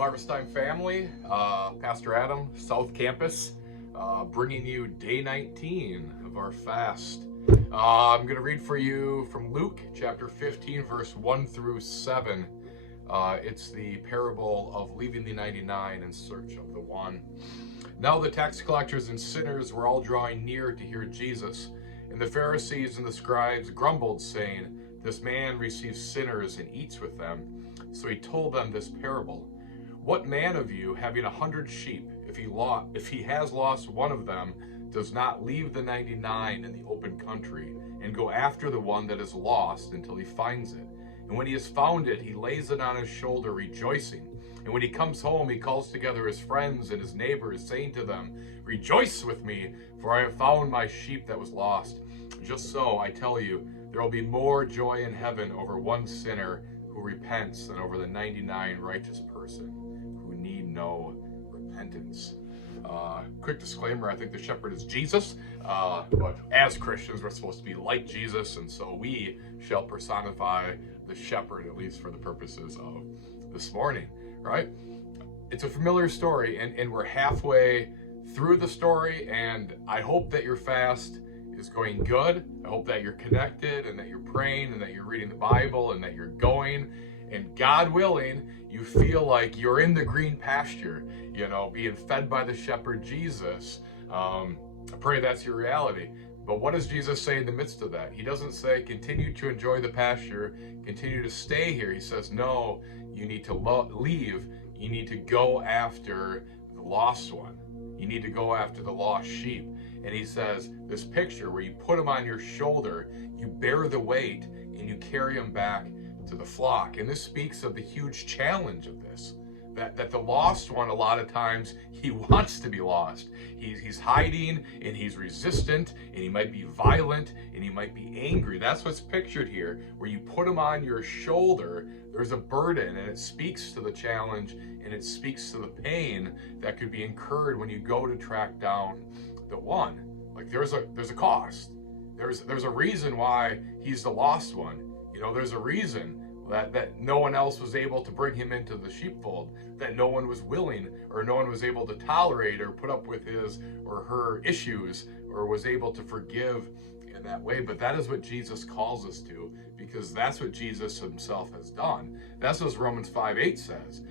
Harvest Time family, Pastor Adam, South Campus, bringing you day 19 of our fast. I'm going to read for you from Luke chapter 15, verse 1 through 7. It's the parable of leaving the 99 in search of the one. Now the tax collectors and sinners were all drawing near to hear Jesus, and the Pharisees and the scribes grumbled, saying, "This man receives sinners and eats with them." So he told them this parable. What man of you, having 100 sheep, if he has lost one of them, does not leave the 99 in the open country and go after the one that is lost until he finds it? And when he has found it, he lays it on his shoulder, rejoicing. And when he comes home, he calls together his friends and his neighbors, saying to them, "Rejoice with me, for I have found my sheep that was lost." Just so, I tell you, there will be more joy in heaven over one sinner who repents than over the 99 righteous person who need no repentance. Quick disclaimer, I think the shepherd is Jesus, but as Christians we're supposed to be like Jesus, and so we shall personify the shepherd, at least for the purposes of this morning, right? It's a familiar story, and we're halfway through the story, and I hope that your fast is going good. I hope that you're connected and that you're praying and that you're reading the Bible and that you're going, and God willing, you feel like you're in the green pasture, being fed by the shepherd Jesus. I pray that's your reality. But what does Jesus say in the midst of that? He doesn't say continue to enjoy the pasture, continue to stay here. He says, no, you need to leave. You need to go after the lost one. You need to go after the lost sheep. And he says, this picture where you put them on your shoulder, you bear the weight, and you carry them back to the flock. And this speaks of the huge challenge of this, that the lost one, a lot of times, he wants to be lost. He's hiding, and he's resistant, and he might be violent, and he might be angry. That's what's pictured here, where you put him on your shoulder, there's a burden, and it speaks to the challenge, and it speaks to the pain that could be incurred when you go to track down the one. Like there's a cost. There's a reason why he's the lost one. There's a reason that no one else was able to bring him into the sheepfold, that no one was willing or no one was able to tolerate or put up with his or her issues or was able to forgive in that way. But that is what Jesus calls us to, because that's what Jesus himself has done. That's what Romans 5:8 says.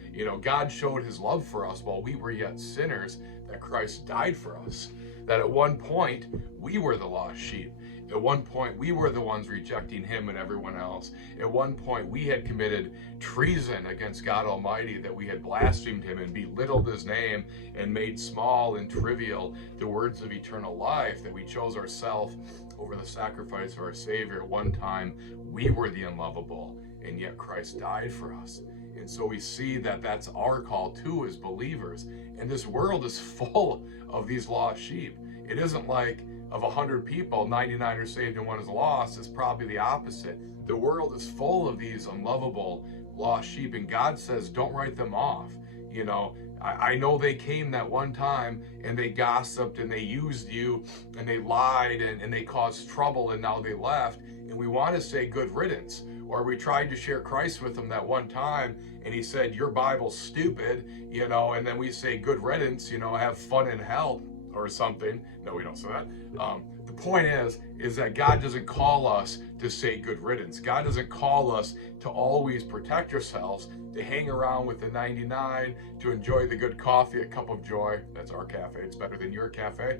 God showed his love for us while we were yet sinners, that Christ died for us. That at one point we were the lost sheep. At one point we were the ones rejecting him and everyone else. At one point we had committed treason against God Almighty, that we had blasphemed him and belittled his name and made small and trivial the words of eternal life, that we chose ourselves over the sacrifice of our Savior. At one time we were the unlovable, and yet Christ died for us. And so we see that that's our call too as believers. And this world is full of these lost sheep. It isn't like of 100 people, 99 are saved and 1 is lost. It's probably the opposite. The world is full of these unlovable lost sheep, and God says, don't write them off. I know they came that one time and they gossiped and they used you and they lied and they caused trouble, and now they left. And we want to say good riddance. Or we tried to share Christ with them that one time, and he said, your Bible's stupid, and then we say good riddance, have fun in hell or something. No, we don't say that. The point is that God doesn't call us to say good riddance. God doesn't call us to always protect ourselves, to hang around with the 99, to enjoy the good coffee, a cup of joy. That's our cafe. It's better than your cafe.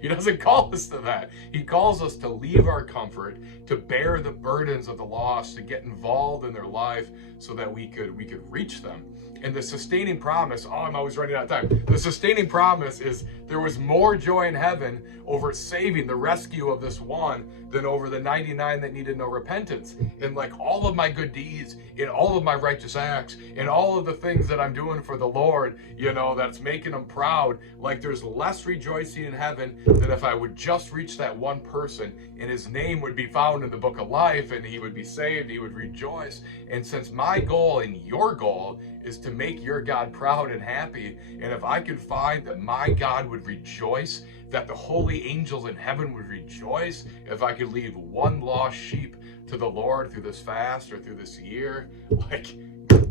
He doesn't call us to that. He calls us to leave our comfort, to bear the burdens of the lost, to get involved in their life so that we could reach them. And the sustaining promise, I'm always running out of time. The sustaining promise is there was more joy in heaven over saving the rescue of this one than over the 99 that needed no repentance. And like all of my good deeds, in all of my righteous acts, in all of the things that I'm doing for the Lord, that's making him proud, like there's less rejoicing in heaven than if I would just reach that one person and his name would be found in the book of life and he would be saved, he would rejoice. And since my goal and your goal is to make your God proud and happy, and if I could find that my God would rejoice, that the holy angels in heaven would rejoice, if I could leave one lost sheep to the Lord through this fast or through this year, like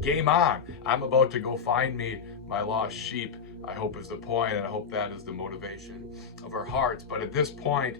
game on. I'm about to go find me my lost sheep, I hope is the point, and I hope that is the motivation of our hearts. But at this point,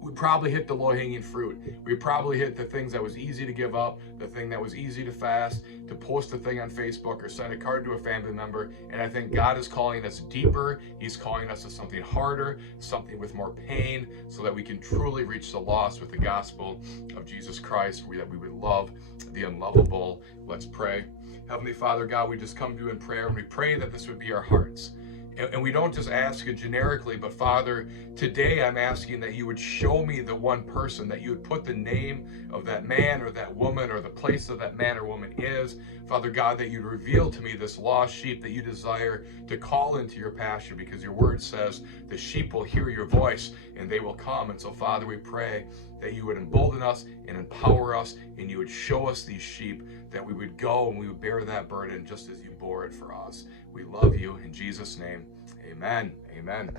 we probably hit the low-hanging fruit. We probably hit the things that was easy to give up, the thing that was easy to fast, to post a thing on Facebook or send a card to a family member. And I think God is calling us deeper. He's calling us to something harder, something with more pain, so that we can truly reach the lost with the gospel of Jesus Christ, that we would love the unlovable. Let's pray. Heavenly Father, God, we just come to you in prayer, and we pray that this would be our hearts. And we don't just ask it generically, but Father, today I'm asking that you would show me the one person, that you would put the name of that man or that woman or the place of that man or woman is. Father God, that you'd reveal to me this lost sheep that you desire to call into your pasture, because your word says the sheep will hear your voice and they will come. And so Father, we pray that you would embolden us and empower us, and you would show us these sheep, that we would go and we would bear that burden just as you bore it for us. We love you in Jesus' name. Amen. Amen.